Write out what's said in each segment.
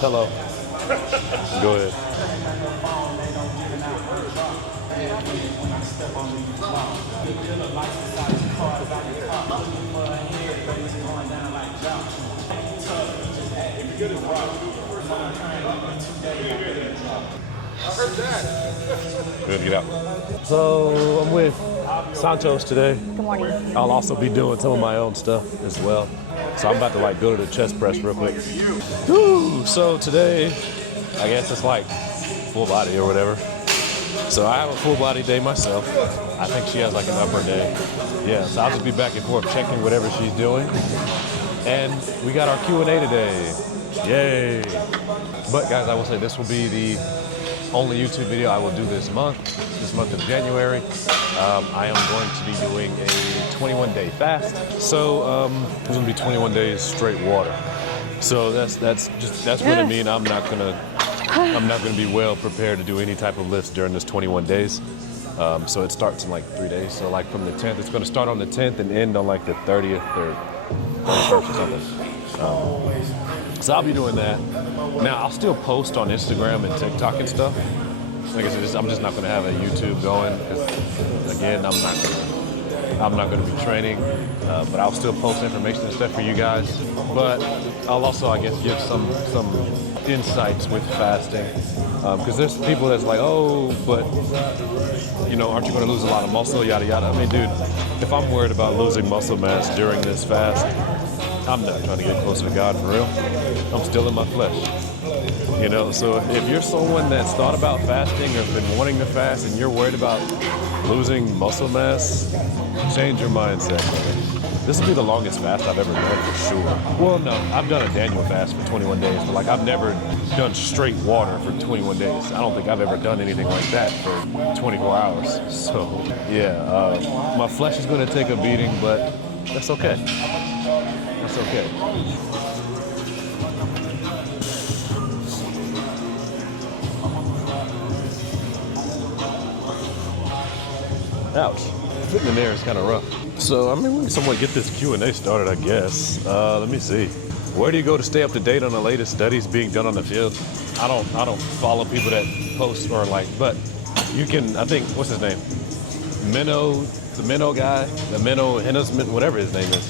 Hello. Go ahead. We're gonna get out. So I'm with Santos today. Good morning. I'll also be doing some of my own stuff as well. So I'm about to like go to the chest press real quick. Woo! So today, I guess it's like full body or whatever. So I have a full body day myself. I think she has like an upper day. Yeah, so I'll just be back and forth checking whatever she's doing. And we got our Q&A today. Yay! But guys, I will say this will be the only YouTube video I will do this month of January. I am going to be doing a 21-day fast. So it's gonna be 21 days straight water. So that's gonna mean I'm not gonna be well prepared to do any type of lifts during this 21 days. So it starts in like 3 days. So like from the 10th, it's gonna start on the 10th and end on like the 30th or 31st or something. So I'll be doing that. Now I'll still post on Instagram and TikTok and stuff. Like I said, I'm just not gonna have a YouTube going because again, I'm not gonna be training, but I'll still post information and stuff for you guys. But I'll also, I guess, give some insights with fasting because there's people that's like, oh, but you know, aren't you going to lose a lot of muscle, yada yada. I mean, dude, if I'm worried about losing muscle mass during this fast, I'm not trying to get closer to God for real. I'm still in my flesh. You know, so if you're someone that's thought about fasting or been wanting to fast and you're worried about losing muscle mass, change your mindset. This will be the longest fast I've ever done for sure. Well, no, I've done a Daniel fast for 21 days, but like I've never done straight water for 21 days. I don't think I've ever done anything like that for 24 hours. So yeah, my flesh is gonna take a beating, but that's okay. That's okay. Ouch. Fitting in there is kind of rough. So, I mean, we can somewhat get this Q&A started, I guess. Let me see. Where do you go to stay up to date on the latest studies being done on the field? I don't follow people that post or like, but you can, I think, what's his name? The Minnow guy, the Minnow Hennesman, whatever his name is.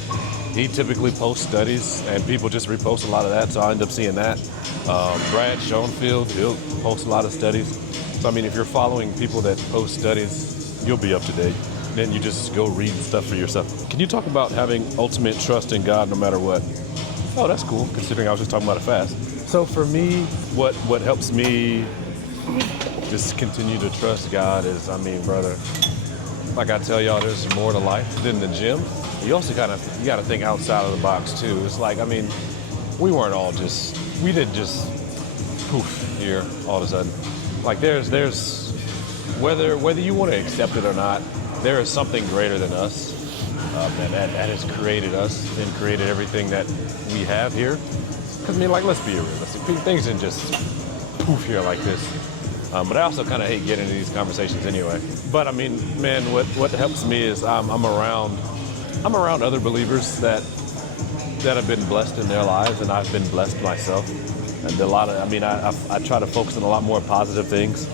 He typically posts studies and people just repost a lot of that, so I end up seeing that. Brad Schoenfield, he'll post a lot of studies. So, I mean, if you're following people that post studies, you'll be up to date. Then you just go read stuff for yourself. Can you talk about having ultimate trust in God no matter what? Oh, that's cool, considering I was just talking about a fast. So for me, what helps me just continue to trust God is, I mean, brother, like I tell y'all, there's more to life than the gym. You also you gotta think outside of the box too. It's like, I mean, we didn't just poof here all of a sudden. Like there's whether you want to accept it or not, there is something greater than us that has created us and created everything that we have here. Because, I mean, like, let's be realistic. Things didn't just poof here like this. But I also kind of hate getting into these conversations anyway. But, I mean, man, what helps me is I'm around other believers that have been blessed in their lives, and I've been blessed myself. And I try to focus on a lot more positive things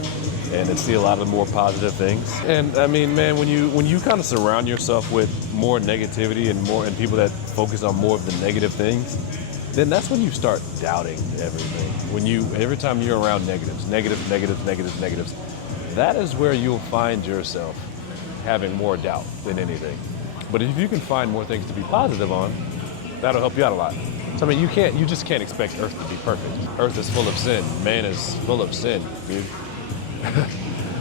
and see a lot of more positive things. And I mean, man, when you kind of surround yourself with more negativity and people that focus on more of the negative things, then that's when you start doubting everything. Every time you're around negatives, that is where you'll find yourself having more doubt than anything. But if you can find more things to be positive on, that'll help you out a lot. So I mean, you just can't expect Earth to be perfect. Earth is full of sin. Man is full of sin, dude.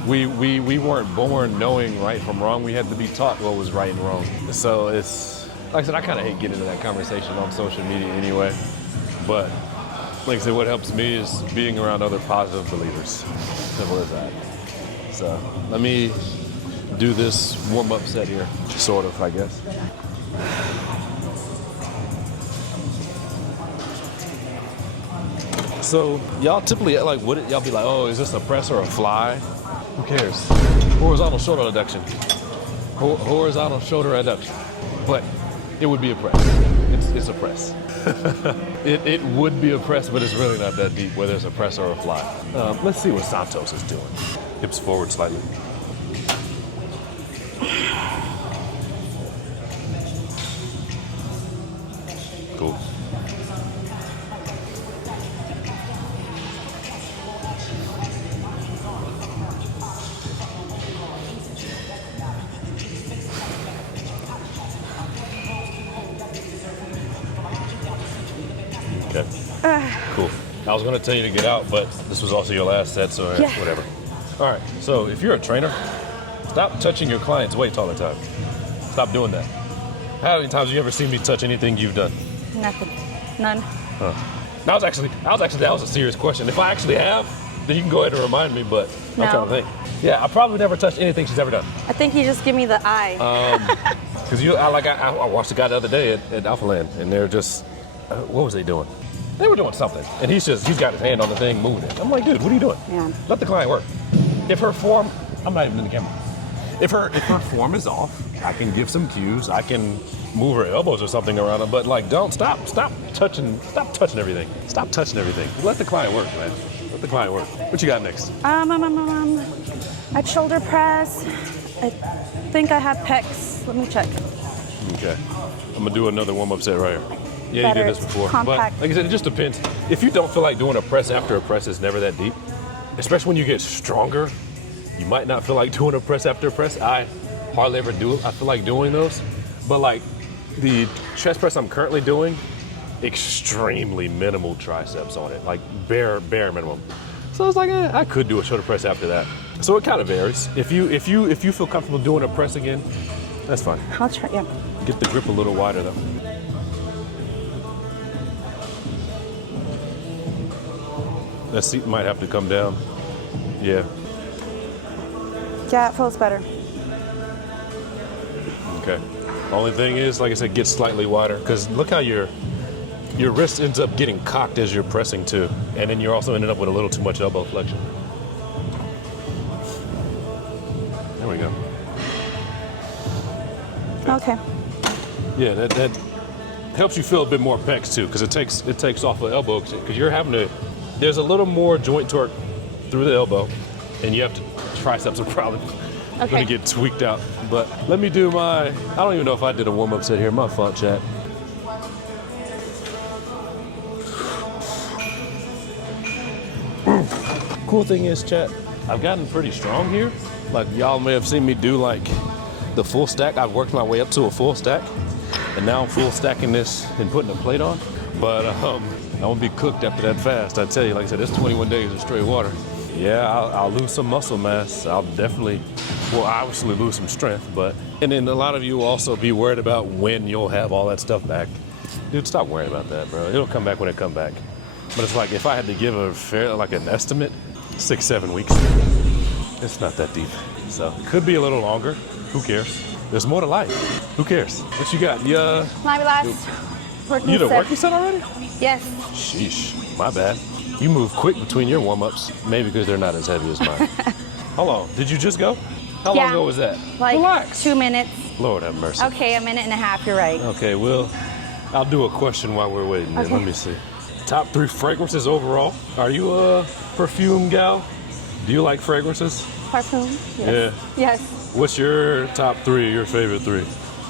we weren't born knowing right from wrong. We had to be taught what was right and wrong. So it's, like I said, I kind of hate getting into that conversation on social media anyway. But like I said, what helps me is being around other positive believers. Simple as that. So let me do this warm-up set here, sort of, I guess. So y'all typically like, y'all be like, oh, is this a press or a fly? Who cares? Horizontal shoulder adduction. Horizontal shoulder adduction. But it would be a press. it's a press. it would be a press, but it's really not that deep, whether it's a press or a fly. Let's see what Santos is doing. Hips forward slightly. Cool. Okay. Cool. I was going to tell you to get out, but this was also your last set, so Yeah. whatever. All right. So if you're a trainer, stop touching your clients' weights all the time. Stop doing that. How many times have you ever seen me touch anything you've done? Nothing. None. Huh. That was a serious question. If I actually have, then you can go ahead and remind me, but No. I'm trying to think. Yeah, I probably never touched anything she's ever done. I think you just give me the eye. Because I watched a guy the other day at Alpha Land, and they're just, what was they doing? They were doing something, and he's got his hand on the thing, moving it. I'm like, dude, what are you doing? Yeah. Let the client work. If her form, I'm not even in the camera. If her form is off, I can give some cues. I can move her elbows or something around her, but like, don't stop touching everything. Stop touching everything. Let the client work, man. Let the client work. What you got next? At shoulder press. I think I have pecs. Let me check. Okay. I'm gonna do another warm-up set right here. Yeah, Better, you did this it's before. compact. But like I said, it just depends. If you don't feel like doing a press after a press, it's never that deep. Especially when you get stronger, you might not feel like doing a press after a press. I hardly ever do it. I feel like doing those. But like the chest press I'm currently doing, extremely minimal triceps on it, like bare minimum. So it's like, I could do a shoulder press after that. So it kind of varies. If you feel comfortable doing a press again, that's fine. I'll try, yeah. Get the grip a little wider though. That seat might have to come down. Yeah. Yeah, it feels better. Okay. Only thing is, like I said, get slightly wider, because look how your wrist ends up getting cocked as you're pressing too, and then you're also ending up with a little too much elbow flexion. There we go. Okay. Yeah, that helps you feel a bit more pecs too, because it takes off the elbow, because you're having to. There's a little more joint torque through the elbow, and you have to. Triceps are probably going to get tweaked out. But let me do I don't even know if I did a warm-up set here. My fault, chat. Cool thing is, chat, I've gotten pretty strong here. Like, y'all may have seen me do like the full stack. I've worked my way up to a full stack, and now I'm full stacking this and putting a plate on. But I won't be cooked after that fast. I tell you, like I said, it's 21 days of straight water. Yeah, I'll lose some muscle mass. I'll obviously lose some strength, and then a lot of you will also be worried about when you'll have all that stuff back. Dude, stop worrying about that, bro. It'll come back when it come back. But it's like, if I had to give an estimate, 6-7 weeks. It's not that deep. So, it could be a little longer. Who cares? There's more to life. Who cares? What you got? Yeah. My last working You did a set. working set already? Yes. Sheesh, my bad. You move quick between your warm-ups, maybe because they're not as heavy as mine. How long? Did you just go? How long ago was that? Like Relax. 2 minutes. Lord have mercy. Okay, a minute and a half, you're right. Okay, well, I'll do a question while we're waiting. Then. Okay. Let me see. Top 3 fragrances overall. Are you a perfume gal? Do you like fragrances? Parfum? Yes. Yeah. Yes. What's your top 3, your favorite 3?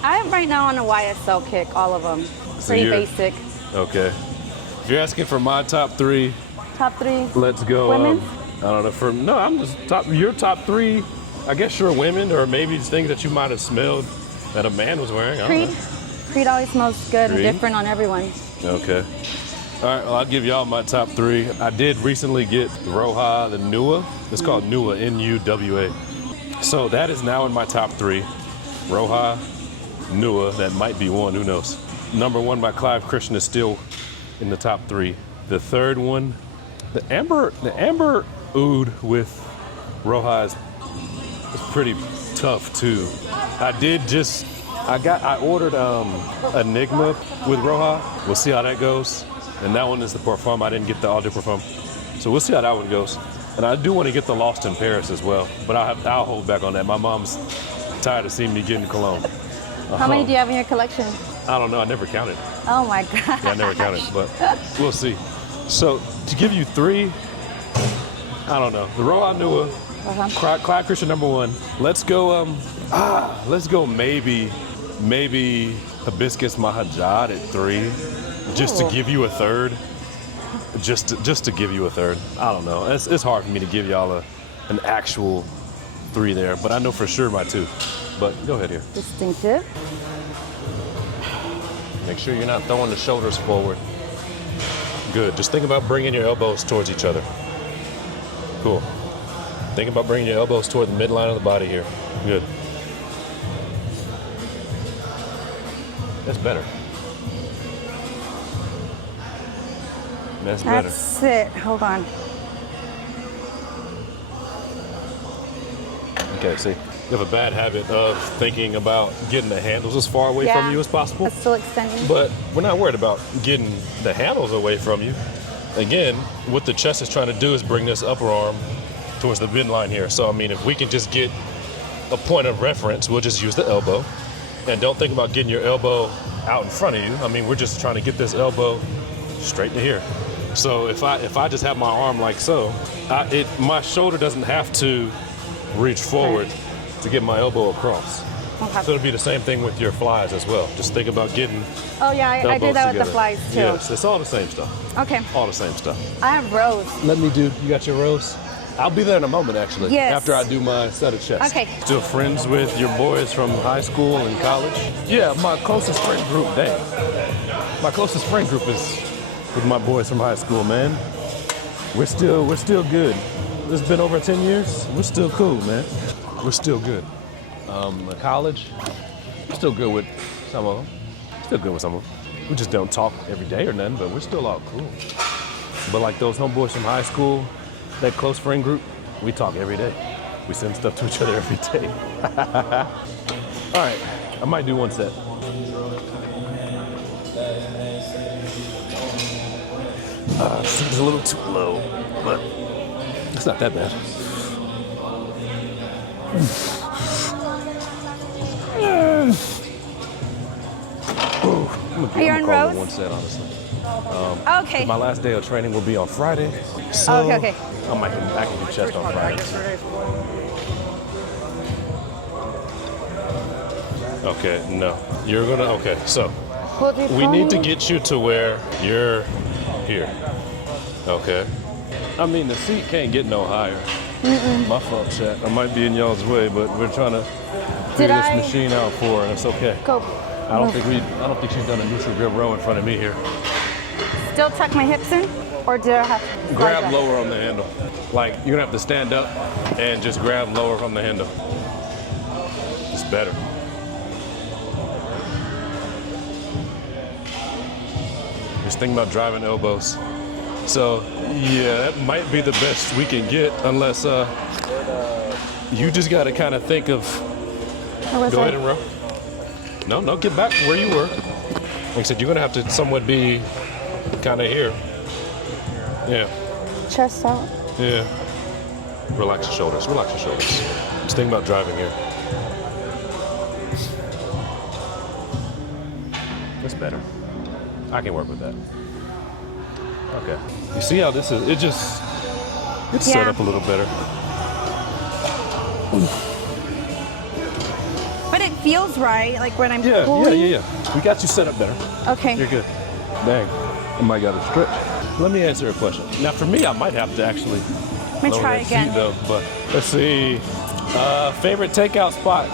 I'm right now on a YSL kick, all of them. So Pretty you're- basic. Okay. If you're asking for my top 3, Top 3. let's go. Women? I don't know. I'm just your top 3. I guess you're women, or maybe it's things that you might have smelled that a man was wearing. I don't Creed. know. Creed always smells good Creed? and different on everyone. Okay. All right, well, I'll give y'all my top 3. I did recently get Roja, the Nua. It's called Nua, N-U-W-A. So that is now in my top 3. Roja, Nua, that might be 1, who knows. Number 1 by Clive Christian is still in the top 3. The third one, the Amber Oud with Roja is pretty tough too. I ordered Enigma with Roja. We'll see how that goes. And that one is the Parfum. I didn't get the Eau de Parfum. So we'll see how that one goes. And I do want to get the Lost in Paris as well, but I'll hold back on that. My mom's tired of seeing me getting cologne. How many do you have in your collection? I don't know. I never counted. Oh my God. Yeah, I never counted, but we'll see. So to give you 3, I don't know. The Roa Nua, Clyde Christian #1. Let's go. Let's go. Maybe Hibiscus Mahajad at 3, just to give you a third. Just to give you a third. I don't know. It's hard for me to give y'all an actual 3 there, but I know for sure my 2. But go ahead here. Distinctive. Make sure you're not throwing the shoulders forward. Good. Just think about bringing your elbows towards each other. Cool. Think about bringing your elbows toward the midline of the body here. Good. That's better. That's better. That's it. Hold on. Okay, see, you have a bad habit of thinking about getting the handles as far away from you as possible. It's still extending. But we're not worried about getting the handles away from you. Again, what the chest is trying to do is bring this upper arm towards the midline here. So, I mean, if we can just get a point of reference, we'll just use the elbow. And don't think about getting your elbow out in front of you. I mean, we're just trying to get this elbow straight to here. So if I just have my arm like so, my shoulder doesn't have to reach forward to get my elbow across. Okay. So it'll be the same thing with your flies as well. Just think about getting Oh yeah, I do that with the flies too. Yes, it's all the same stuff. Okay. All the same stuff. I have rows. Let me do, you got your rows? I'll be there in a moment, actually. Yes. After I do my set of chest. Okay. Still friends with your boys from high school and college? Yeah, my closest friend group, dang. My closest friend group is with my boys from high school, man. We're still good. It's been over 10 years. We're still cool, man. We're still good. College, we're still good with some of them. Still good with some of them. We just don't talk every day or nothing, but we're still all cool. But like those homeboys from high school, that close friend group, we talk every day. We send stuff to each other every day. All right, I might do one set. Seems a little too low, but it's not that bad. Are you on rows? One set, honestly. Okay. My last day of training will be on Friday. So Okay. I can do chest on Friday. Okay, no. You're gonna, okay, so We'll do we need to pony. get you to where you're here. Okay. I mean, the seat can't get no higher. My fault, chat. I might be in y'all's way, but we're trying to figure this machine out for her, and it's okay. Go. I don't think she's done a neutral grip row in front of me here. Still tuck my hips in, or do I have to Grab back? lower on the handle. Like, you're gonna have to stand up and just grab lower from the handle. It's better. Just think about driving elbows. So, yeah, that might be the best we can get, unless you just gotta kind of think of, go ahead and row. No, get back where you were. Like I said, you're gonna have to somewhat be kind of here. Yeah. Chest out. Yeah. Relax your shoulders. Relax your shoulders. Just think about driving here. That's better. I can work with that. Okay. You see how this is? It's set up a little better. But it feels right, like when I'm pulling. Yeah. We got you set up better. Okay. You're good. Dang. I might got to stretch. Let me answer a question. Now, for me, I might have to actually Let me try that again. seat, though, but let's see. Favorite takeout spot?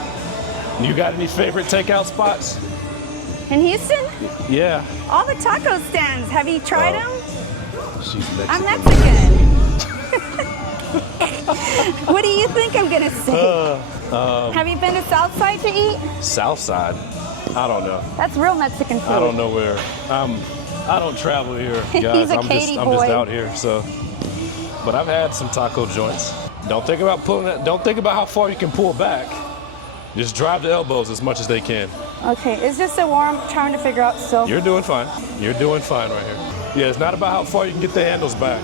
You got any favorite takeout spots? In Houston, Yeah. all the taco stands. Have you tried them? She's Mexican. I'm Mexican. What do you think I'm gonna say? Have you been to Southside to eat? South Side? I don't know. That's real Mexican food. I don't know where. I don't travel here, guys. He's a I'm Katy just boy. out here, so. But I've had some taco joints. Don't think about pulling it. Don't think about how far you can pull back. Just drive the elbows as much as they can. Okay, it's just a warm. Trying to figure out still. You're doing fine. You're doing fine right here. Yeah, it's not about how far you can get the handles back.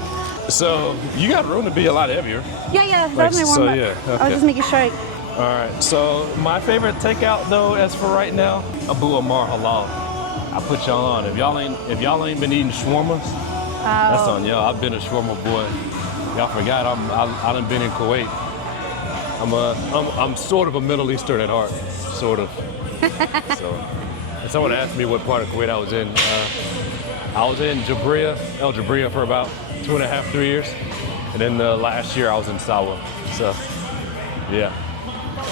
So you got room to be a lot heavier. Yeah, that was my warm up. yeah, I okay. was just making sure. All right. So my favorite takeout though, as for right now, Abu Amar Halal. I put y'all on. If y'all ain't been eating shawarmas, that's on y'all. I've been a shawarma boy. Y'all forgot I done been in Kuwait. I'm sort of a Middle Eastern at heart, sort of. So, if someone asked me what part of Kuwait I was in, I was in Jabriya, El Jabriya for about 2.5, 3 years. And then last year I was in Sawa. So, yeah.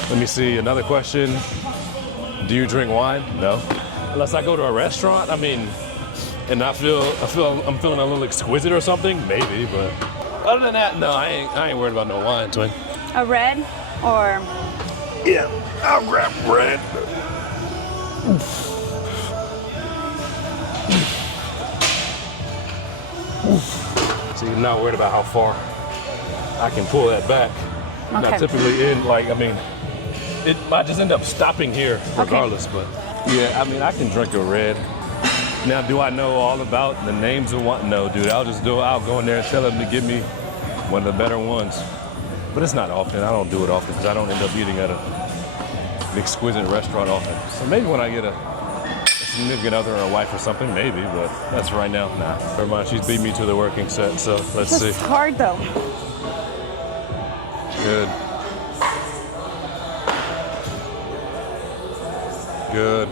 Let me see, another question. Do you drink wine? No. Unless I go to a restaurant, I mean, and I'm feeling a little exquisite or something, maybe, but other than that, no, I ain't worried about no wine, twin. A red or? Yeah, I'll grab red. So you're not worried about how far I can pull that back. Okay. Not typically in, like, I mean, it might just end up stopping here regardless, but yeah, I mean, I can drink a red. Now, do I know all about the names of what? No, dude, I'll go in there and tell them to give me one of the better ones. But it's not often. I don't do it often because I don't end up eating at an exquisite restaurant often. So maybe when I get a significant other or a wife or something, maybe, but that's right now, nah. Never mind, she's beat me to the working set, so let's see. It's hard though. Good. Good.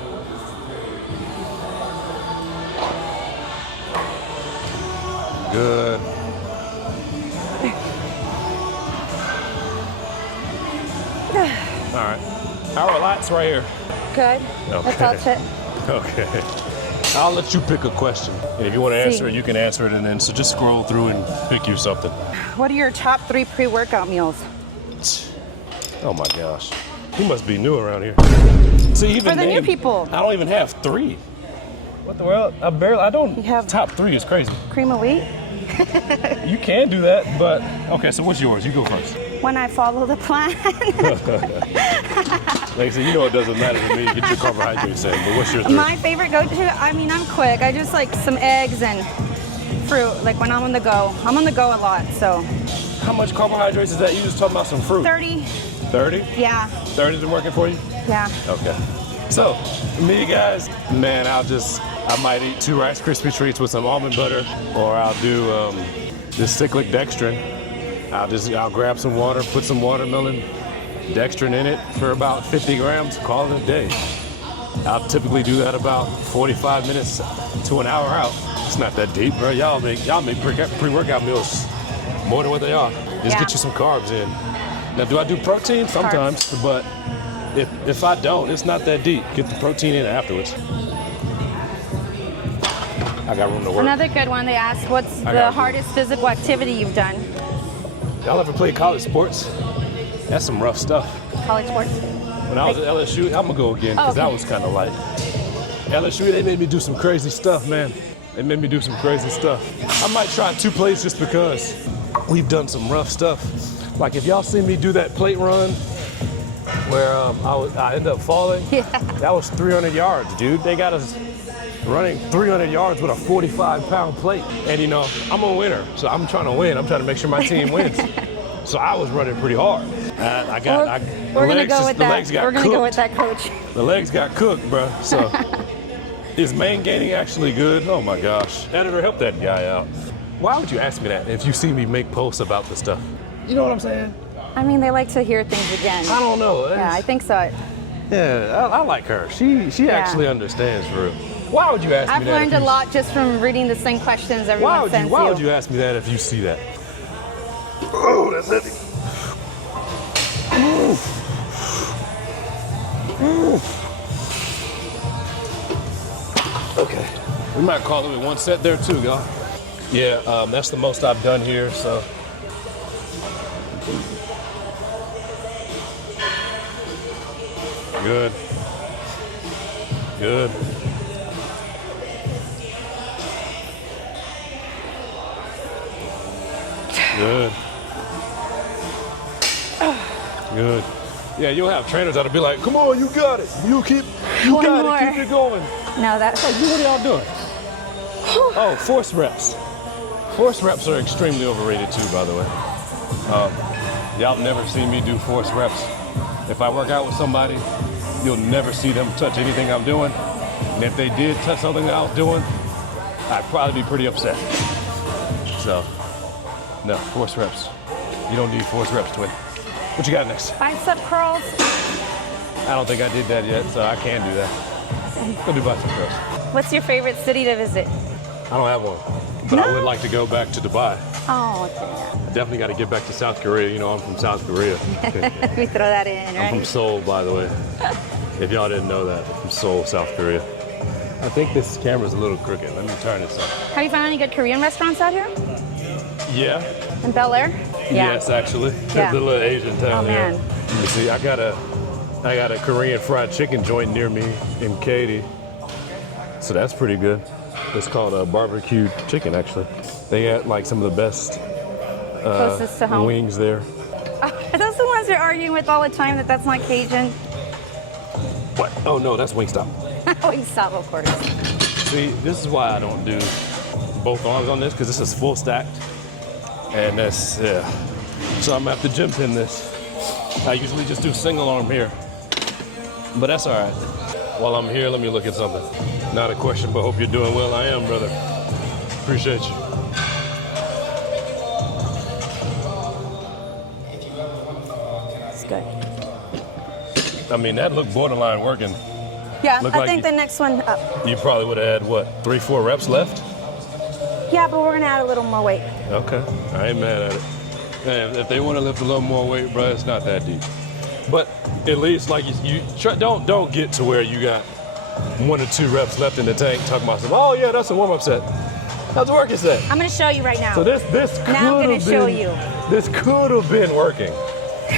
Good. All right. How are lights right here? Good. Okay. That's it. Okay. I'll let you pick a question. And if you want to answer it, you can answer it, and then so just scroll through and pick you something. What are your top 3 pre-workout meals? Oh my gosh. You must be new around here. See, even For the new people. I don't even have 3. What the world? I don't. You have top 3 is crazy. Cream of wheat? You can do that, but okay, so what's yours? You go first. When I follow the plan. Like I said, you know it doesn't matter to me. Get your carbohydrates in, but what's your 3? My favorite go-to, I mean, I'm quick. I just like some eggs and fruit, like when I'm on the go. I'm on the go a lot, so. How much carbohydrates is that? You just talking about some fruit. 30. 30? Yeah. 30's been working for you? Yeah. Okay. So, me guys, man, I might eat 2 Rice Krispie treats with some almond butter, or I'll do this cyclic dextrin. I'll grab some water, put some watermelon dextrin in it for about 50 grams, call it a day. I'll typically do that about 45 minutes to an hour out. It's not that deep, bro. Y'all make pre-workout meals more than what they are. Just get you some carbs in. Now, do I do protein? Sometimes, but if I don't, it's not that deep. Get the protein in afterwards. I got room to work. Another good one, they asked, what's the hardest physical activity you've done? Y'all ever played college sports? That's some rough stuff. College sports? When I was at LSU, I'm gonna go again, because that was kind of light. LSU, they made me do some crazy stuff, man. They made me do some crazy stuff. I might try 2 plates just because we've done some rough stuff. Like if y'all see me do that plate run where I ended up falling, that was 300 yards, dude. They got us running 300 yards with a 45-pound plate. And you know, I'm a winner, so I'm trying to win. I'm trying to make sure my team wins. So I was running pretty hard. We're gonna go with that, coach. The legs got cooked, bro. So is main gaining actually good? Oh my gosh. Editor, help that guy out. Why would you ask me that if you see me make posts about this stuff? You know what I'm saying? I mean, they like to hear things again. I don't know. Yeah, I think so. Yeah, I like her. She actually understands for real. Why would you ask me that? I've learned a lot just from reading the same questions everyone sends you. Why would you ask me that if you see that? Oh, that's heavy. Okay. We might call it with 1 set there too, y'all. Yeah, that's the most I've done here, so. Good. Good. Good. Good. Yeah, you'll have trainers that'll be like, come on, you got it. You keep it, keep it going. No, that's like, what are y'all doing? Oh, force reps. Force reps are extremely overrated too, by the way. Y'all never see me do force reps. If I work out with somebody, you'll never see them touch anything I'm doing. And if they did touch something that I was doing, I'd probably be pretty upset. So, no, force reps. You don't need force reps, twin. What you got next? Bicep curls. I don't think I did that yet, so I can do that. Go do bicep curls. What's your favorite city to visit? I don't have one, but I would like to go back to Dubai. Oh, okay. I definitely got to get back to South Korea. You know, I'm from South Korea. Let me throw that in, I'm from right? Seoul, by the way. If y'all didn't know that, I'm from Seoul, South Korea. I think this camera's a little crooked. Let me turn this up. Have you found any good Korean restaurants out here? Yeah. In Bel Air? Yeah. Yes, actually. Yeah. The little Asian town Oh, there. man. You see, I got a Korean fried chicken joint near me in Katy. So that's pretty good. It's called a barbecue chicken, actually. They got like some of the best Closest to home. wings there. Are those the ones you're arguing with all the time that that's not Cajun? What? Oh no, that's Wingstop. Wingstop, of course. See, this is why I don't do both arms on this, because this is full stacked. And that's, yeah. So I'm gonna have to gym pin this. I usually just do single arm here. But that's all right. While I'm here, let me look at something. Not a question, but hope you're doing well. I am, brother. Appreciate you. It's good. I mean, that looked borderline working. Yeah, Look I like think you- the next one up. You probably would have had, what, 3-4 reps left? Yeah, but we're gonna add a little more weight. Okay, I ain't mad at it. Man, if they want to lift a little more weight, bro, it's not that deep. But at least, like you try, don't get to where you got 1 or 2 reps left in the tank, talking about some. Oh yeah, that's a warm-up set. That's a working set. I'm gonna show you right now. So this could Now I'm gonna have show been. you. This could have been working,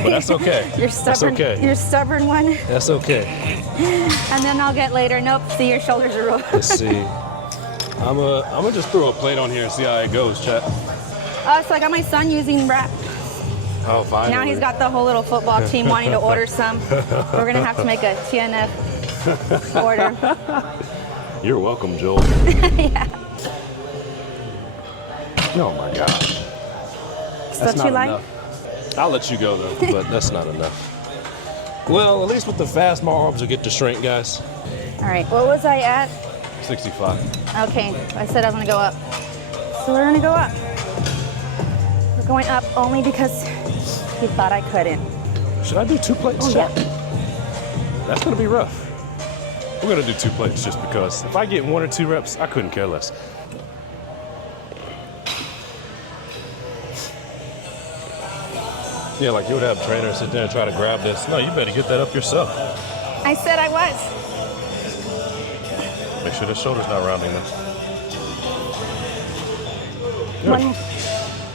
but that's okay. You're That's stubborn. okay. You're stubborn one. That's okay. And then I'll get later. Nope. See, your shoulders are real. Let's see. I'm gonna just throw a plate on here and see how it goes, chat. So I got my son using wrap. Oh, fine. Now he's got the whole little football team wanting to order some. We're gonna have to make a TNF order. You're welcome, Joel. Yeah. Oh my gosh. Still That's too not light? enough. I'll let you go though, but that's not enough. Well, at least with the fast, my arms will get to shrink, guys. All right. What was I at? 65. Okay. I said I was gonna go up. So we're gonna go up. We're going up only because he thought I couldn't. Should I do 2 plates? Oh yeah. That's gonna be rough. We're gonna do 2 plates just because. If I get 1 or 2 reps, I couldn't care less. Yeah, like you would have trainers sit there and try to grab this. No, you better get that up yourself. I said I was. Make sure the shoulder's not rounding them.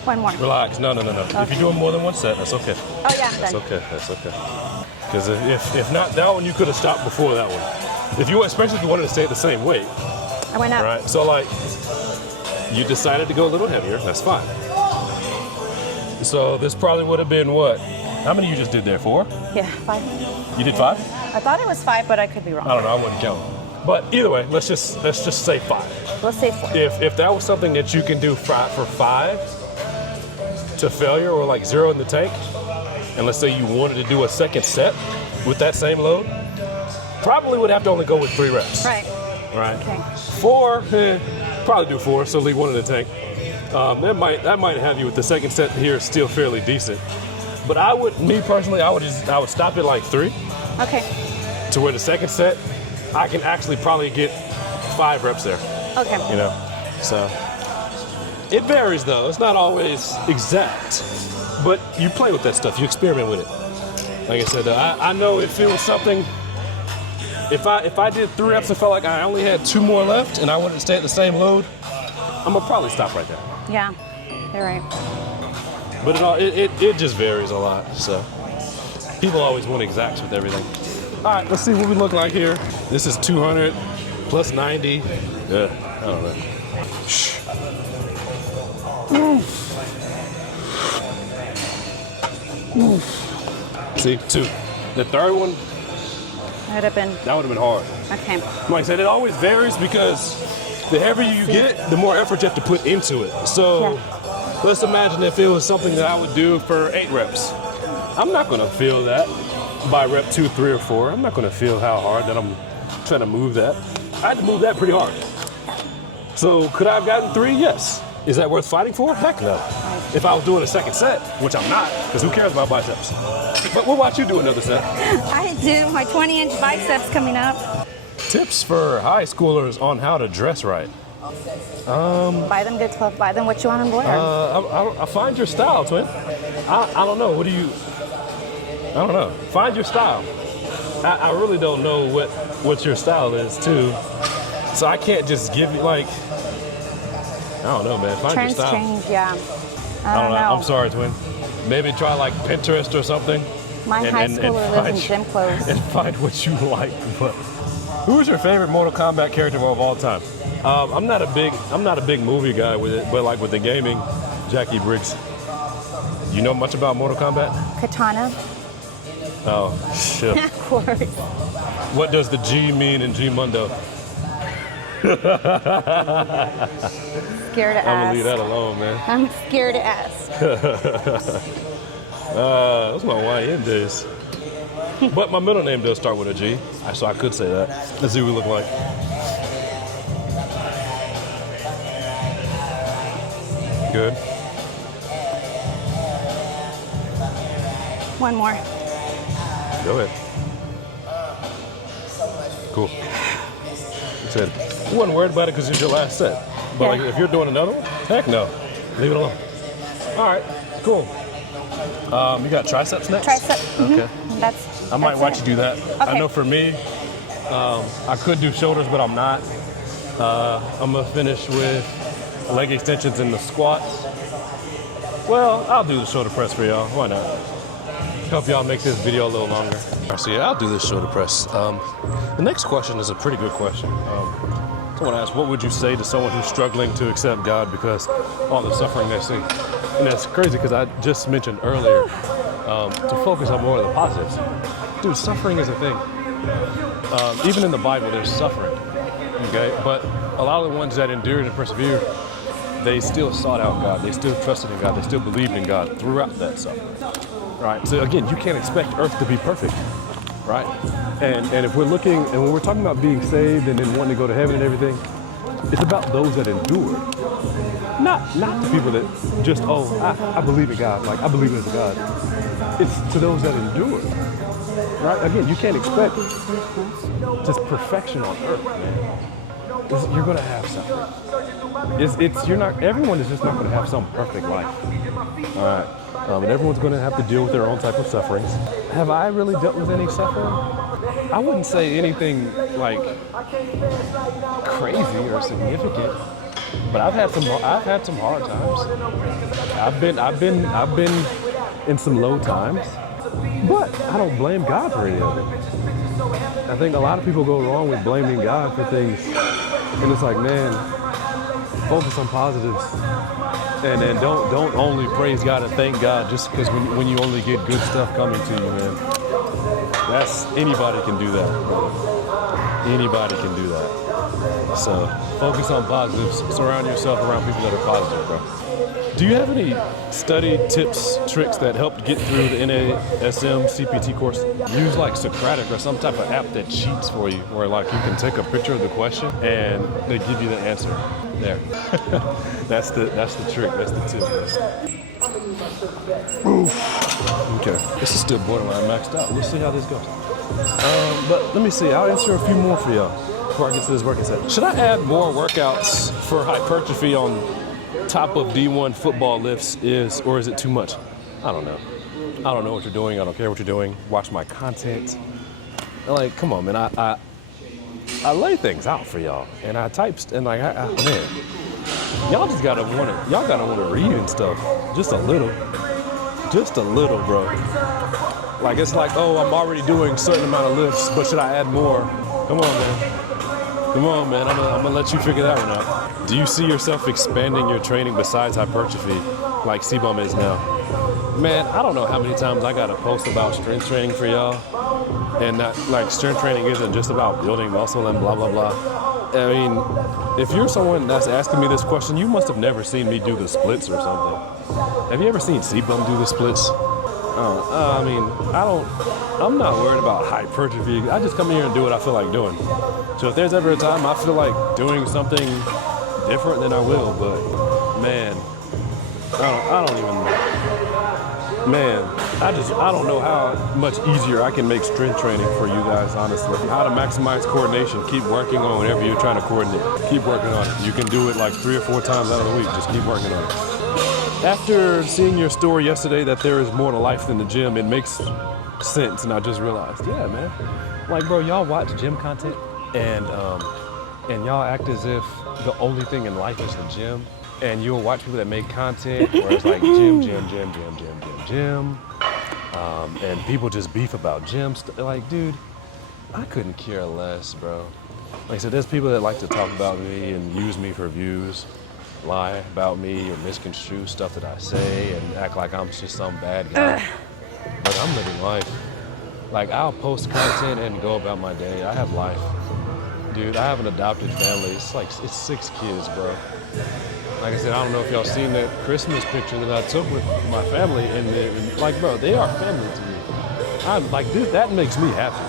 One more. Relax. No. If you're doing more than 1 set, that's okay. Oh yeah. That's Then. okay. That's okay. Because if not that one, you could have stopped before that one. If you, especially if you wanted to stay at the same weight, I went up. right? So like, you decided to go a little heavier. That's fine. So this probably would have been what? How many you just did there? 4? Yeah. 5. You did 5? I thought it was 5, but I could be wrong. I don't know. I wouldn't count. But either way, let's just say 5. Let's say 4. If that was something that you can do for 5 to failure or like 0 in the tank, and let's say you wanted to do a second set with that same load, probably would have to only go with 3 reps. Right. Right. Okay. 4, probably do 4, so leave 1 in the tank. That might have you with the second set here still fairly decent. But me personally, I would stop at like 3 Okay. to where the second set, I can actually probably get 5 reps there. Okay. You know, so it varies though. It's not always exact, but you play with that stuff. You experiment with it. Like I said, I know if it was something. If I did 3 reps and felt like I only had 2 more left and I wanted to stay at the same load, I'm gonna probably stop right there. Yeah. You're right. But it just varies a lot. So people always want exacts with everything. All right, let's see what we look like here. This is 200 plus 90. Yeah, I don't know. Shh. See, 2. The third one, Would have been. that would have been hard. Okay. Like I said, it always varies because the heavier you get it, the more effort you have to put into it. So let's imagine if it was something that I would do for 8 reps. I'm not gonna feel that by rep 2, 3, or 4. I'm not gonna feel how hard that I'm trying to move that. I had to move that pretty hard. So could I have gotten 3? Yes. Is that worth fighting for? Heck no. If I was doing a second set, which I'm not, because who cares about biceps? But we'll watch you do another set. I do my 20-inch biceps coming up. Tips for high schoolers on how to dress right. Buy them good clothes. Buy them what you want them to wear. I find your style, twin. I don't know. I don't know. Find your style. I really don't know what your style is, too. So I can't just give you, like, I don't know, man. Find Trends your style. change, yeah. I don't know. I'm sorry, twin. Maybe try, like, Pinterest or something. My high schooler lives in gym clothes. And find what you like. But who is your favorite Mortal Kombat character of all time? I'm not a big movie guy with it, but like with the gaming, Jackie Briggs. You know much about Mortal Kombat? Katana. Oh, shit. Of course. What does the G mean in G Mundo? Scared to I'm gonna leave ask. that alone, man. I'm scared to ask. Those are my YN days. But my middle name does start with a G, so I could say that. Let's see what we look like. Good. One more. Go ahead. Cool. You said you wasn't worried about it because it's your last set. But Yeah. like, if you're doing another one, heck no. Leave it alone. All right, cool. You got triceps next? Tricep. Okay. That's. I might that's watch it. you do that. I Okay. know for me, I could do shoulders, but I'm not. I'm gonna finish with leg extensions and the squats. Well, I'll do the shoulder press for y'all. Why not? Help y'all make this video a little longer. All right, so yeah, I'll do this shoulder press. The next question is a pretty good question. Someone asked, what would you say to someone who's struggling to accept God because all the suffering they see? And that's crazy because I just mentioned earlier to focus on more of the positives. Dude, suffering is a thing. Even in the Bible, there's suffering, okay? But a lot of the ones that endured and persevered, they still sought out God. They still trusted in God. They still believed in God throughout that suffering, right? So again, you can't expect earth to be perfect, right? And if we're looking, and when we're talking about being saved and then wanting to go to heaven and everything, it's about those that endure. Not the people that just, I believe in God, like I believe there's a God. It's to those that endure, right? Again, you can't expect just perfection on earth, man. You're gonna have suffering. Everyone is just not gonna have some perfect life. All right, and everyone's gonna have to deal with their own type of sufferings. Have I really dealt with any suffering? I wouldn't say anything like crazy or significant, but I've had some hard times. I've been in some low times, but I don't blame God for any of it. I think a lot of people go wrong with blaming God for things, and it's like, man, focus on positives, and don't only praise God and thank God just because when you only get good stuff coming to you, man. Anybody can do that. Anybody can do that. So focus on positives. Surround yourself around people that are positive, bro. Do you have any study tips, tricks that helped get through the NASM CPT course? Use like Socratic or some type of app that cheats for you, where like you can take a picture of the question and they give you the answer. There. That's the trick. That's the tip. Oof. Okay. This is still borderline maxed out. We'll see how this goes. But let me see. I'll answer a few more for y'all before I get to this working set. Should I add more workouts for hypertrophy on top of D1 football lifts or is it too much? I don't know. I don't know what you're doing. I don't care what you're doing. Watch my content. Like, come on, man. I lay things out for y'all, and I typed, and like, man, y'all gotta wanna read and stuff, just a little, bro. Like it's like, oh, I'm already doing a certain amount of lifts, but should I add more? Come on, man. I'm gonna let you figure that one out. Do you see yourself expanding your training besides hypertrophy, like CBUM is now? Man, I don't know how many times I gotta post about strength training for y'all. And that, like, strength training isn't just about building muscle and blah, blah, blah. I mean, if you're someone that's asking me this question, you must have never seen me do the splits or something. Have you ever seen CBUM do the splits? I'm not worried about hypertrophy. I just come here and do what I feel like doing. So if there's ever a time I feel like doing something different, then I will. But man, I don't even know. Man, I don't know how much easier I can make strength training for you guys, honestly. How to maximize coordination. Keep working on whatever you're trying to coordinate. Keep working on it. You can do it like 3 or 4 times out of the week. Just keep working on it. After seeing your story yesterday that there is more to life than the gym, it makes sense, and I just realized, yeah, man. Like, bro, y'all watch gym content, and y'all act as if the only thing in life is the gym, and you'll watch people that make content where it's like gym, and people just beef about gym stuff. Like, dude, I couldn't care less, bro. Like I said, there's people that like to talk about me and use me for views, lie about me or misconstrue stuff that I say and act like I'm just some bad guy. But I'm living life. Like, I'll post content and go about my day. I have life. Dude, I have an adopted family. It's 6 kids, bro. Like I said, I don't know if y'all seen that Christmas picture that I took with my family, and like, bro, they are family to me. I'm like, dude, that makes me happy.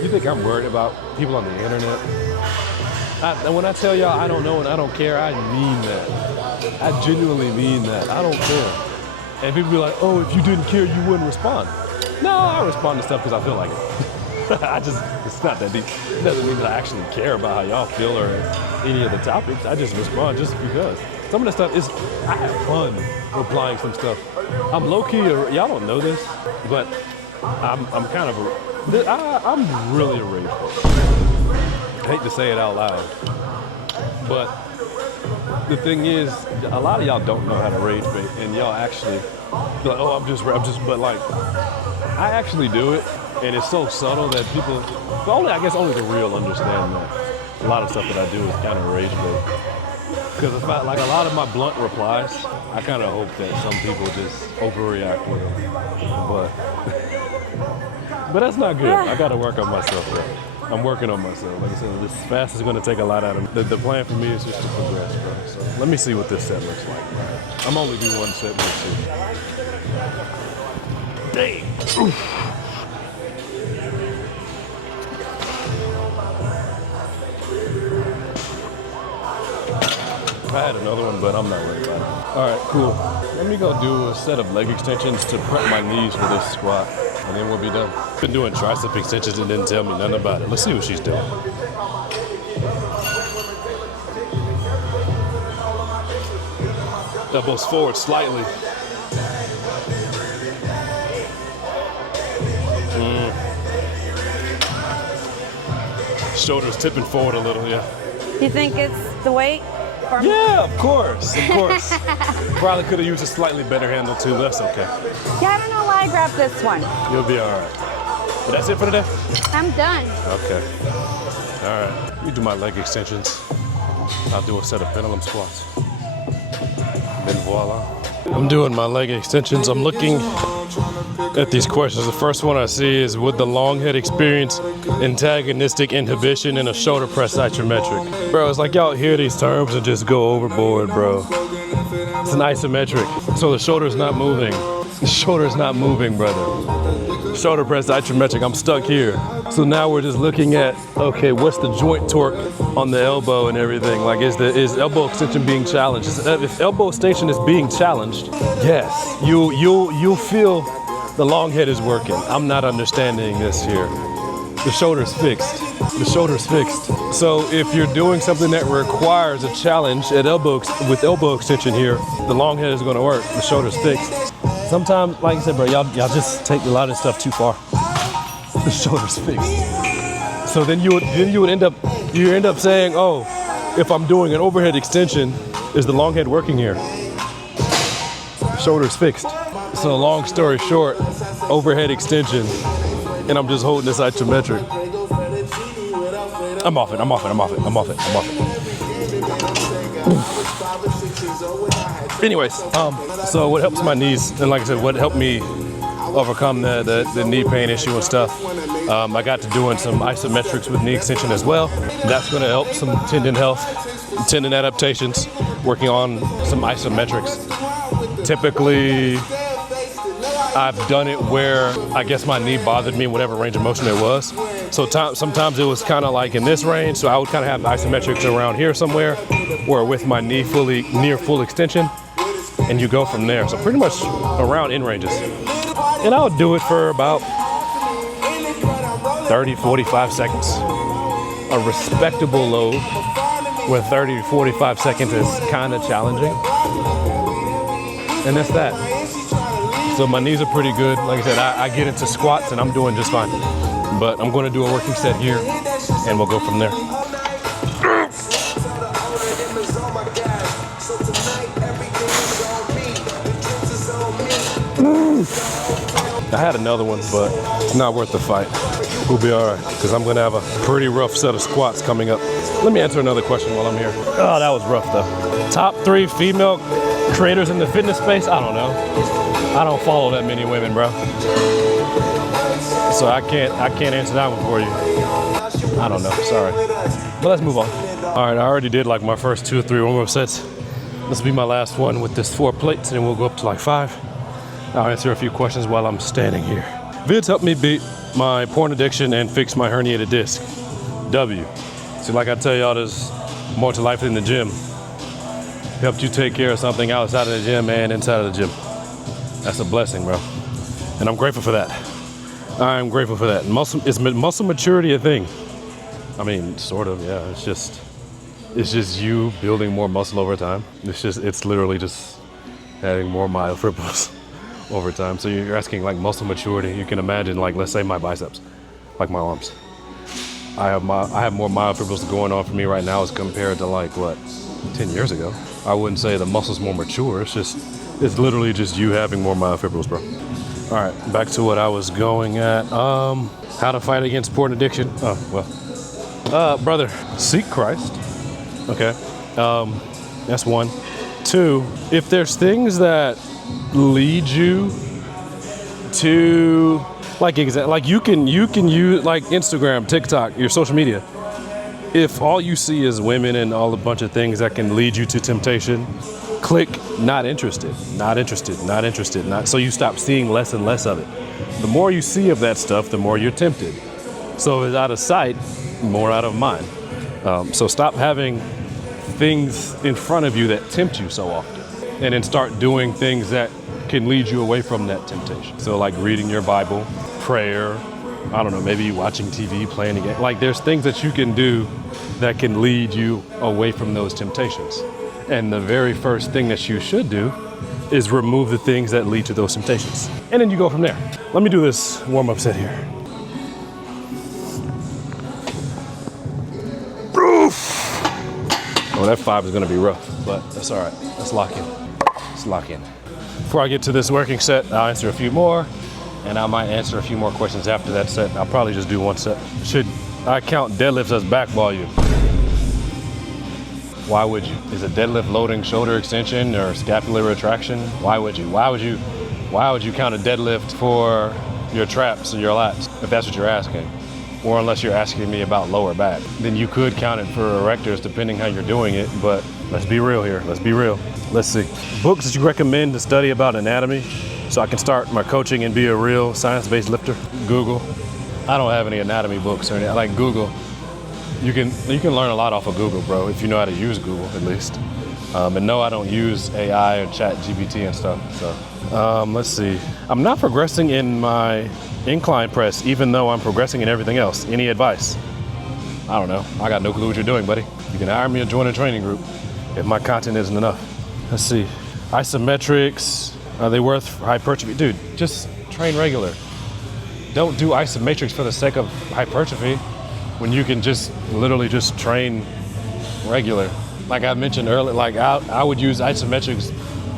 You think I'm worried about people on the internet? When I tell y'all I don't know and I don't care, I mean that. I genuinely mean that. I don't care. And people be like, oh, if you didn't care, you wouldn't respond. No, I respond to stuff because I feel like it. It's not that deep. It doesn't mean that I actually care about how y'all feel or any of the topics. I just respond just because. Some of the stuff is, I have fun replying some stuff. I'm low-key, y'all don't know this, but I'm kind of I'm really a rage bait. I hate to say it out loud, but the thing is, a lot of y'all don't know how to rage bait, and y'all actually be like, oh, I'm just, but like, I actually do it, and it's so subtle that people, I guess only the real understand that. A lot of stuff that I do is kind of rage bait. Because it's about, like, a lot of my blunt replies, I kind of hope that some people just overreact with them, but that's not good. I got to work on myself, bro. I'm working on myself. Like I said, this fast is going to take a lot out of me. The plan for me is just to progress, bro. So let me see what this set looks like. I'm only doing 1 set, we'll see. Dang. Oof. I had another one, but I'm not worried about it. All right, cool. Let me go do a set of leg extensions to prep my knees for this squat, and then we'll be done. Been doing tricep extensions and didn't tell me nothing about it. Let's see what she's doing. Elbows forward slightly. Shoulders tipping forward a little, yeah. You think it's the weight? Yeah, of course. Probably could have used a slightly better handle too, but that's okay. Yeah, I don't know why I grabbed this one. You'll be all right. But that's it for today? I'm done. Okay. All right. Let me do my leg extensions. I'll do a set of pendulum squats. Then voila. I'm doing my leg extensions. I'm looking at these questions. The first one I see is, would the long head experience antagonistic inhibition in a shoulder press isometric? Bro, it's like y'all hear these terms and just go overboard, bro. It's an isometric, so the shoulder's not moving. The shoulder's not moving, brother. Shoulder press isometric, I'm stuck here. So now we're just looking at, okay, what's the joint torque on the elbow and everything? Like, is elbow extension being challenged? If elbow extension is being challenged, yes, you'll feel the long head is working. I'm not understanding this here. The shoulder's fixed. The shoulder's fixed. So if you're doing something that requires a challenge at with elbow extension here, the long head is going to work. The shoulder's fixed. Sometimes, like I said, bro, y'all just take a lot of stuff too far. The shoulder's fixed. So then you would end up saying, oh, if I'm doing an overhead extension, is the long head working here? The shoulder's fixed. So long story short, overhead extension, and I'm just holding this isometric. I'm off it. Anyways, so what helps my knees, and like I said, what helped me overcome the knee pain issue and stuff, I got to doing some isometrics with knee extension as well. That's gonna help some tendon health, tendon adaptations, working on some isometrics. Typically, I've done it where I guess my knee bothered me, whatever range of motion it was. So sometimes it was kind of like in this range, so I would kind of have the isometrics around here somewhere, or with my knee near full extension, and you go from there. So pretty much around in ranges. And I'll do it for about 30, 45 seconds. A respectable load where 30 to 45 seconds is kind of challenging. And that's that. So my knees are pretty good. Like I said, I get into squats and I'm doing just fine. But I'm going to do a working set here and we'll go from there. I had another one, but it's not worth the fight. We'll be all right, because I'm going to have a pretty rough set of squats coming up. Let me answer another question while I'm here. Oh, that was rough, though. Top 3 female creators in the fitness space? I don't know. I don't follow that many women, bro. So I can't answer that one for you. I don't know, sorry. But let's move on. All right, I already did like my first 2 or 3 warm-up sets. This will be my last one with this 4 plates, and then we'll go up to like 5. I'll answer a few questions while I'm standing here. Vids helped me beat my porn addiction and fix my herniated disc. W. See, like I tell y'all, there's more to life than the gym. Helped you take care of something outside of the gym and inside of the gym. That's a blessing, bro. And I'm grateful for that. I'm grateful for that. Is muscle maturity a thing? I mean, sort of, yeah. It's just you building more muscle over time. It's literally just adding more myofibrils over time. So you're asking like muscle maturity. You can imagine, like, let's say my biceps, like my arms. I have more myofibrils going on for me right now as compared to like what, 10 years ago. I wouldn't say the muscle's more mature. It's literally just you having more myofibrils, bro. All right, back to what I was going at. How to fight against porn addiction. Oh, well, brother, seek Christ. Okay, that's 1. 2, if there's things that lead you to like you can use like Instagram, TikTok, your social media. If all you see is women and all a bunch of things that can lead you to temptation, click not interested, not interested, not interested, not, so you stop seeing less and less of it. The more you see of that stuff, the more you're tempted. So if it's out of sight, more out of mind. So stop having things in front of you that tempt you so often, and then start doing things that can lead you away from that temptation. So like reading your Bible, prayer, I don't know, maybe watching TV, playing a game. Like there's things that you can do that can lead you away from those temptations. And the very first thing that you should do is remove the things that lead to those temptations. And then you go from there. Let me do this warm-up set here. Oh, that 5 is gonna be rough, but that's all right. Let's lock in. Let's lock in. Before I get to this working set, I'll answer a few more, and I might answer a few more questions after that set. I'll probably just do 1 set. Should I count deadlifts as back volume? Why would you? Is a deadlift loading shoulder extension or scapular retraction? Why would you? Why would you count a deadlift for your traps or your lats, if that's what you're asking? Or unless you're asking me about lower back, then you could count it for erectors depending how you're doing it, but let's be real here, let's be real. Let's see. Books that you recommend to study about anatomy so I can start my coaching and be a real science-based lifter? Google. I don't have any anatomy books or anything, like Google. You can learn a lot off of Google, bro, if you know how to use Google at least. And no, I don't use AI or ChatGPT and stuff, so. Let's see. I'm not progressing in my incline press, even though I'm progressing in everything else. Any advice? I don't know. I got no clue what you're doing, buddy. You can hire me or join a training group if my content isn't enough. Let's see. Isometrics, are they worth hypertrophy? Dude, just train regular. Don't do isometrics for the sake of hypertrophy when you can just literally just train regular. Like I mentioned earlier, like I would use isometrics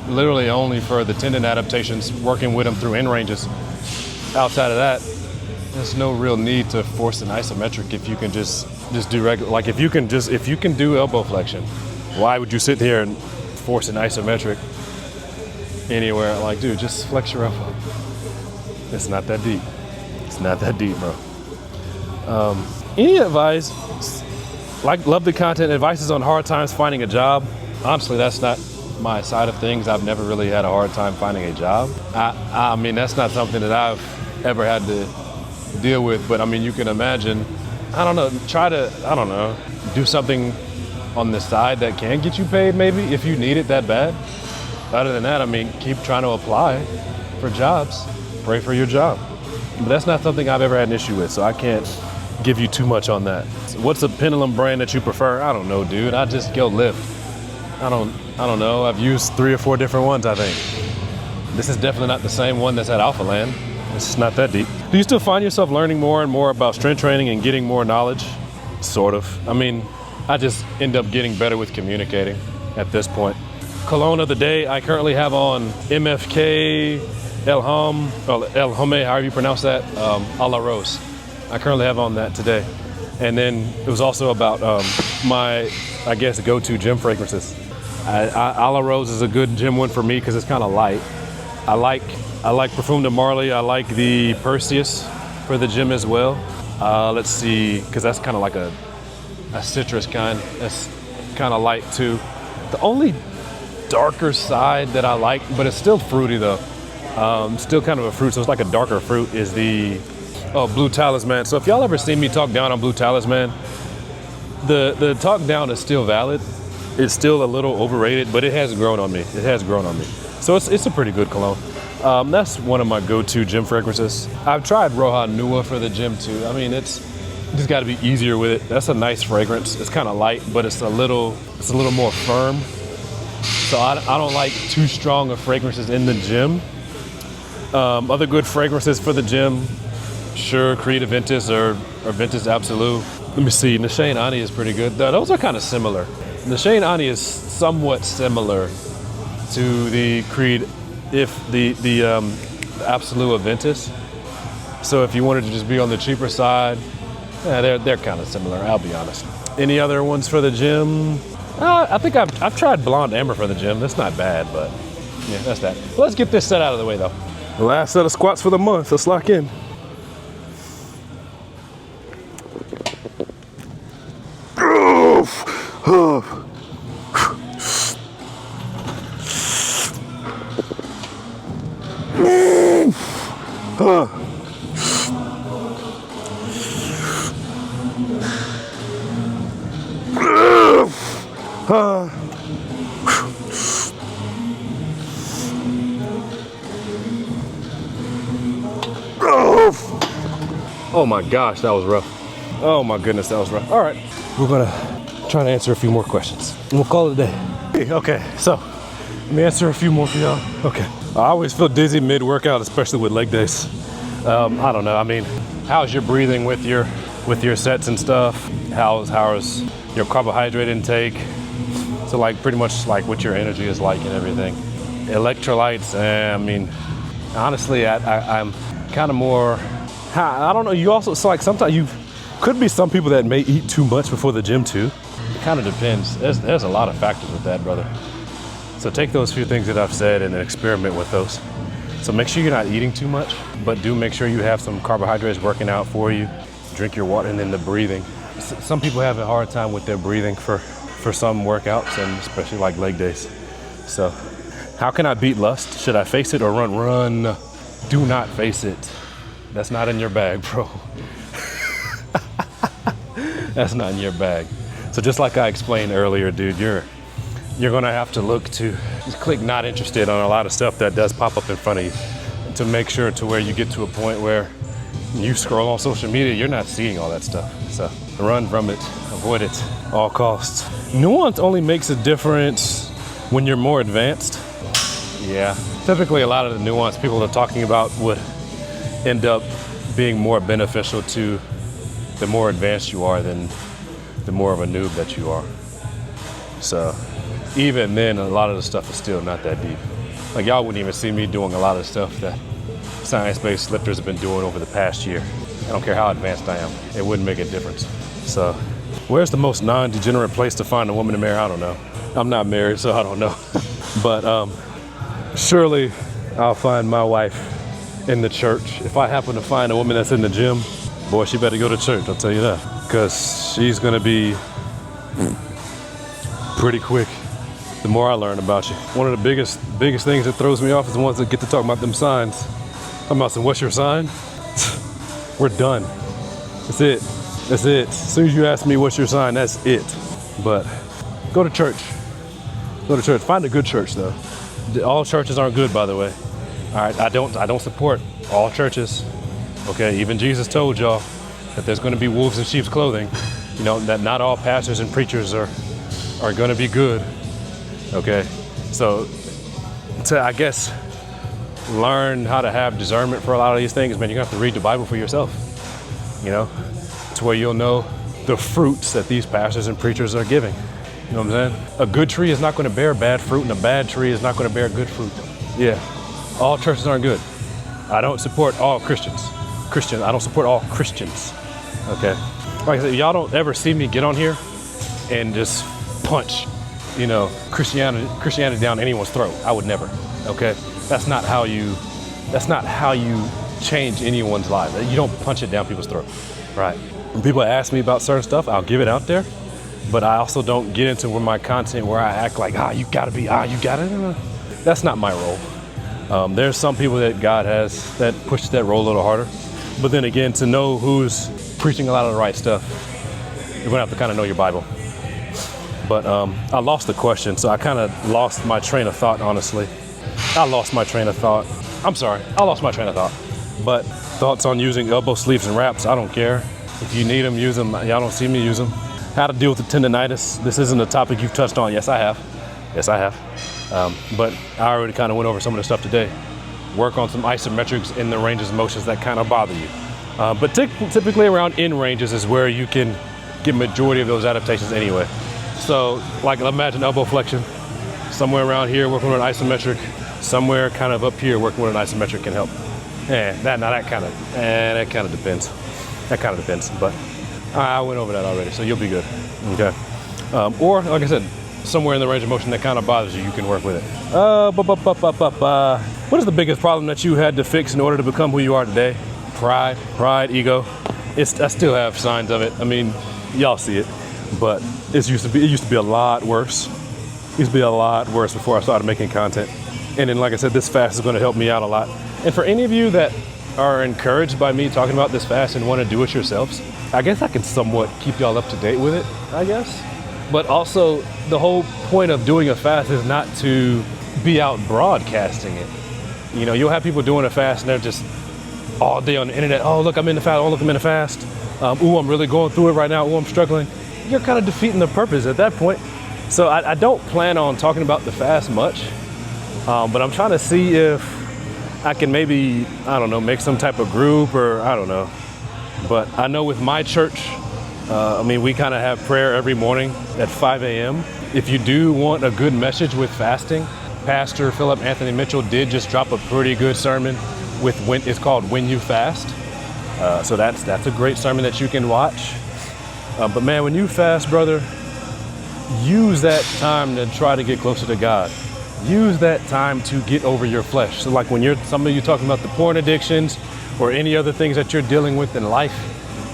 literally only for the tendon adaptations, working with them through end ranges. Outside of that, there's no real need to force an isometric if you can just do regular. Like if you can do elbow flexion, why would you sit here and force an isometric anywhere? Like, dude, just flex your elbow. It's not that deep. It's not that deep, bro. Any advice? Like, love the content. Advice is on hard times finding a job. Honestly, that's not my side of things, I've never really had a hard time finding a job. I mean, that's not something that I've ever had to deal with, but I mean, you can imagine, I don't know, I don't know, do something on the side that can get you paid maybe if you need it that bad. Other than that, I mean, keep trying to apply for jobs, pray for your job. But that's not something I've ever had an issue with, so I can't give you too much on that. What's a pendulum brand that you prefer? I don't know, dude. I just go lift. I don't know. I've used 3 or 4 different ones, I think. This is definitely not the same one that's at Alpha Land. It's just not that deep. Do you still find yourself learning more and more about strength training and getting more knowledge? Sort of. I mean, I just end up getting better with communicating at this point. Cologne of the day, I currently have on MFK El Home, however you pronounce that, a la Rose. I currently have on that today. And then it was also about my, I guess, go-to gym fragrances. A la Rose is a good gym one for me because it's kind of light. I like Parfum de Marly. I like the Perseus for the gym as well. Let's see, because that's kind of like a citrus kind. That's kind of light too. The only darker side that I like, but it's still fruity though. Still kind of a fruit, so it's like a darker fruit, is the Blue Talisman. So if y'all ever seen me talk down on Blue Talisman, the talk down is still valid. It's still a little overrated, but it has grown on me. It has grown on me. So it's a pretty good cologne. That's one of my go-to gym fragrances. I've tried Roja Nua for the gym too. I mean, it's just got to be easier with it. That's a nice fragrance. It's kind of light, but it's a little more firm. So I don't like too strong of fragrances in the gym. Other good fragrances for the gym, sure, Creed Aventus or Ventus Absolute. Let me see, Nishane Ani is pretty good. Those are kind of similar. Nishane Ani is somewhat similar to the Creed, if the Absolute Aventus. So if you wanted to just be on the cheaper side, yeah, they're kind of similar, I'll be honest. Any other ones for the gym? I think I've tried Blonde Amber for the gym. That's not bad, but yeah, that's that. Let's get this set out of the way though. The last set of squats for the month. Let's lock in. Oh my gosh, that was rough. Oh my goodness, that was rough. All right, we're gonna try to answer a few more questions. And we'll call it a day. Okay, so let me answer a few more for y'all. Okay, I always feel dizzy mid-workout, especially with leg days. I don't know, I mean, how's your breathing with your sets and stuff? How's your carbohydrate intake? So like pretty much like what your energy is like and everything. Electrolytes, I mean, honestly, I'm kind of more, I don't know, you also, so like sometimes you could be some people that may eat too much before the gym too. It kind of depends. There's a lot of factors with that, brother. So take those few things that I've said and then experiment with those. So make sure you're not eating too much, but do make sure you have some carbohydrates working out for you. Drink your water, and then the breathing. Some people have a hard time with their breathing for some workouts, and especially like leg days. So how can I beat lust? Should I face it or run? Do not face it. That's not in your bag, bro. That's not in your bag. So just like I explained earlier, dude, you're gonna have to look to just click not interested on a lot of stuff that does pop up in front of you to make sure to where you get to a point where you scroll on social media, you're not seeing all that stuff. So run from it, avoid it, all costs. Nuance only makes a difference when you're more advanced. Yeah, typically a lot of the nuance people are talking about would end up being more beneficial to the more advanced you are than the more of a noob that you are. So even then, a lot of the stuff is still not that deep. Like y'all wouldn't even see me doing a lot of stuff that science-based lifters have been doing over the past year. I don't care how advanced I am, it wouldn't make a difference. So where's the most non-degenerate place to find a woman to marry? I don't know. I'm not married, so I don't know. But surely I'll find my wife in the church. If I happen to find a woman that's in the gym, boy, she better go to church, I'll tell you that. Because she's gonna be pretty quick the more I learn about you. One of the biggest things that throws me off is the ones that get to talk about them signs. I'm about to say, what's your sign? We're done. That's it. That's it. As soon as you ask me what's your sign, that's it. But go to church. Go to church. Find a good church though. All churches aren't good, by the way. All right, I don't support all churches. Okay, even Jesus told y'all that there's going to be wolves in sheep's clothing. You know, that not all pastors and preachers are going to be good. Okay, so to, I guess, learn how to have discernment for a lot of these things, man, you're gonna have to read the Bible for yourself. You know, to where you'll know the fruits that these pastors and preachers are giving. You know what I'm saying? A good tree is not going to bear bad fruit, and a bad tree is not going to bear good fruit. Yeah, all churches aren't good. I don't support all Christians. I don't support all Christians. Okay, like I said, y'all don't ever see me get on here and just punch, you know, Christianity down anyone's throat. I would never. Okay, that's not how you change anyone's life. You don't punch it down people's throat, right? When people ask me about certain stuff, I'll give it out there, but I also don't get into my content where I act like, you got it. That's not my role. There's some people that God has that pushes that role a little harder, but then again, to know who's preaching a lot of the right stuff, you're gonna have to kind of know your Bible. But I lost the question, so I kind of lost my train of thought, honestly. I lost my train of thought. But thoughts on using elbow sleeves and wraps, I don't care. If you need them, use them. Y'all don't see me use them. How to deal with the tendonitis. This isn't a topic you've touched on. Yes, I have. But I already kind of went over some of the stuff today. Work on some isometrics in the ranges of motions that kind of bother you. But typically around in ranges is where you can get majority of those adaptations anyway. So like imagine elbow flexion. Somewhere around here working with an isometric. Somewhere kind of up here working with an isometric can help. That kind of depends. That kind of depends, but I went over that already, so you'll be good. Okay. Or like I said, somewhere in the range of motion that kind of bothers you, you can work with it. What is the biggest problem that you had to fix in order to become who you are today? Pride, ego. I still have signs of it. I mean, y'all see it, but it used to be a lot worse. It used to be a lot worse before I started making content. And then, like I said, this fast is going to help me out a lot. And for any of you that are encouraged by me talking about this fast and want to do it yourselves, I guess I can somewhat keep y'all up to date with it, I guess. But also, the whole point of doing a fast is not to be out broadcasting it. You know, you'll have people doing a fast and they're just all day on the internet. Oh, look, I'm in the fast. Oh, look, I'm in the fast. Ooh, I'm really going through it right now. Ooh, I'm struggling. You're kind of defeating the purpose at that point. So I don't plan on talking about the fast much. But I'm trying to see if I can maybe, I don't know, make some type of group or I don't know. But I know with my church, we kind of have prayer every morning at 5 a.m. If you do want a good message with fasting, Pastor Philip Anthony Mitchell did just drop a pretty good sermon it's called When You Fast. So that's a great sermon that you can watch. But man, when you fast, brother, use that time to try to get closer to God. Use that time to get over your flesh. So like when some of you talking about the porn addictions or any other things that you're dealing with in life,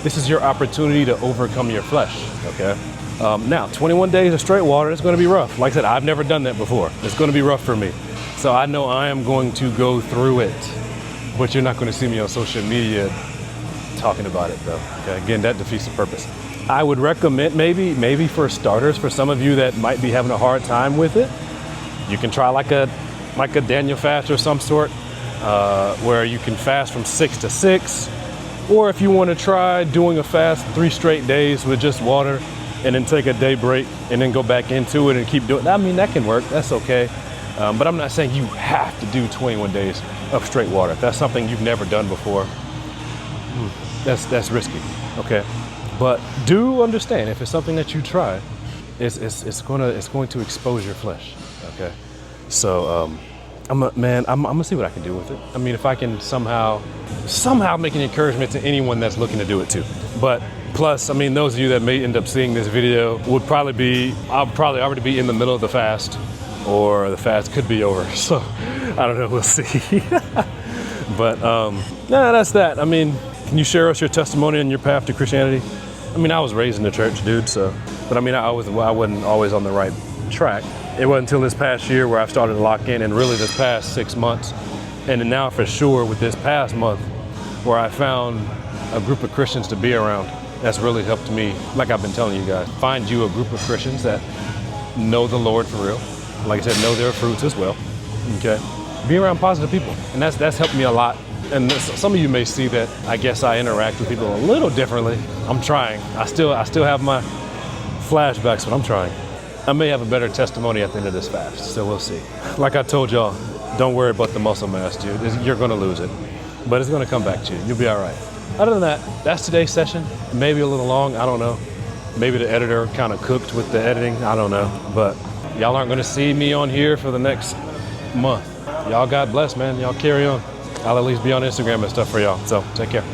this is your opportunity to overcome your flesh, okay? Now, 21 days of straight water, it's gonna be rough. Like I said, I've never done that before. It's gonna be rough for me. So I know I am going to go through it, but you're not gonna see me on social media talking about it though, okay? Again, that defeats the purpose. I would recommend maybe for starters, for some of you that might be having a hard time with it, you can try like a Daniel fast or some sort, where you can fast from 6 to 6. Or if you want to try doing a fast 3 straight days with just water and then take a day break and then go back into it and keep doing it. I mean, that can work. That's okay. But I'm not saying you have to do 21 days of straight water. If that's something you've never done before, that's risky, okay? But do understand, if it's something that you try, it's going to expose your flesh, okay? So I'm gonna see what I can do with it. I mean, if I can somehow make an encouragement to anyone that's looking to do it too. But plus, I mean, those of you that may end up seeing this video I'll probably already be in the middle of the fast, or the fast could be over. So I don't know, we'll see. But that's that. I mean, can you share us your testimony on your path to Christianity? I mean, I was raised in the church, dude, so, but I mean, I wasn't always on the right track. it wasn't until this past year where I started to lock in, and really this past 6 months. And then now for sure with this past month where I found a group of Christians to be around. That's really helped me, like I've been telling you guys. Find you a group of Christians that know the Lord for real. Like I said, know their fruits as well, okay? Be around positive people, and that's helped me a lot. And some of you may see that I guess I interact with people a little differently. I'm trying. I still have my flashbacks, but I'm trying. I may have a better testimony at the end of this fast, so we'll see. Like I told y'all, don't worry about the muscle mass, dude. You're gonna lose it, but it's gonna come back to you. You'll be all right. Other than that, that's today's session. Maybe a little long, I don't know. Maybe the editor kind of cooked with the editing, I don't know. But y'all aren't gonna see me on here for the next month. Y'all God bless, man. Y'all carry on. I'll at least be on Instagram and stuff for y'all, so take care.